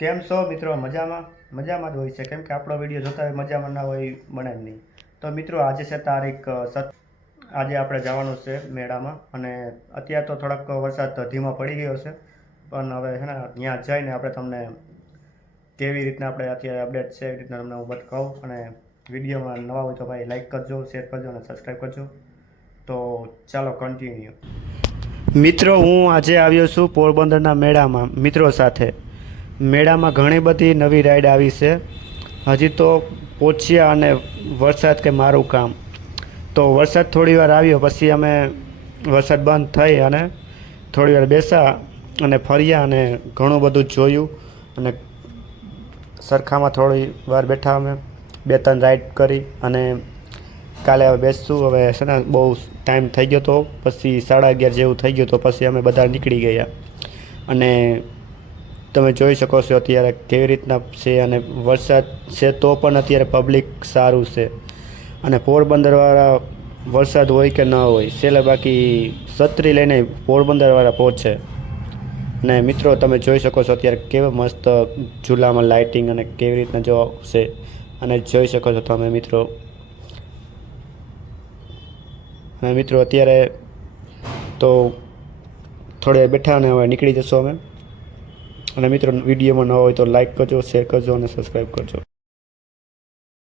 કેમ છો મિત્રો? મજામાં જ હોય છે, કેમ કે આપણો વિડીયો જોતા હોય મજામાં ના હોય બને જ નહીં. તો મિત્રો આજે છે તારીખ આજે આપણે જવાનું છે મેળામાં, અને અત્યારે તો થોડાક વરસાદ ધીમો પડી ગયો છે, પણ હવે છે ને ત્યાં જઈને આપણે તમને કેવી રીતના આપણે અત્યારે અપડેટ છે એવી રીતના તમને હું બધું કહું. અને વિડીયોમાં નવા હોય તો ભાઈ લાઈક કરજો, શેર કરજો અને સબસ્ક્રાઈબ કરજો. તો ચાલો કન્ટિન્યુ. મિત્રો, હું આજે આવ્યો છું પોરબંદરના મેળામાં મિત્રો સાથે. મેળામાં ઘણી બધી નવી રાઈડ આવી છે. હજી તો પહોંચ્યા અને વરસાદ કે મારું કામ. તો વરસાદ થોડી વાર આવ્યો, પછી અમે વરસાદ બંધ થઈ અને થોડી વાર બેસા અને ફર્યા અને ઘણું બધું જોયું. અને સરખામાં થોડી વાર બેઠા અમે 2-3 રાઈડ કરી અને કાલે હવે બેસશું. હવે છે ને બહુ ટાઈમ થઈ ગયો તો પછી 11:30 જેવું થઈ ગયું, તો પછી અમે બધા નીકળી ગયા. અને તમે જોઈ શકો છો અત્યારે કેવી રીતના છે, અને વરસાદ છે તો પણ અત્યારે પબ્લિક સારું છે. અને પોરબંદરવાળા વરસાદ હોય કે ન હોય, છેલ્લે બાકી છત્રી લઈને પોરબંદરવાળા પહોંચે. અને મિત્રો તમે જોઈ શકો છો અત્યારે કેવું મસ્ત ઝૂલામાં લાઇટિંગ અને કેવી રીતના જો છે, અને જોઈ શકો છો તમે મિત્રો. અને મિત્રો અત્યારે તો થોડે બેઠા અને હવે નીકળી જશો અમે. અને મિત્રો વિડીયોમાં ન હોય તો લાઈક કરજો, શેર કરજો અને સબસ્ક્રાઈબ કરજો.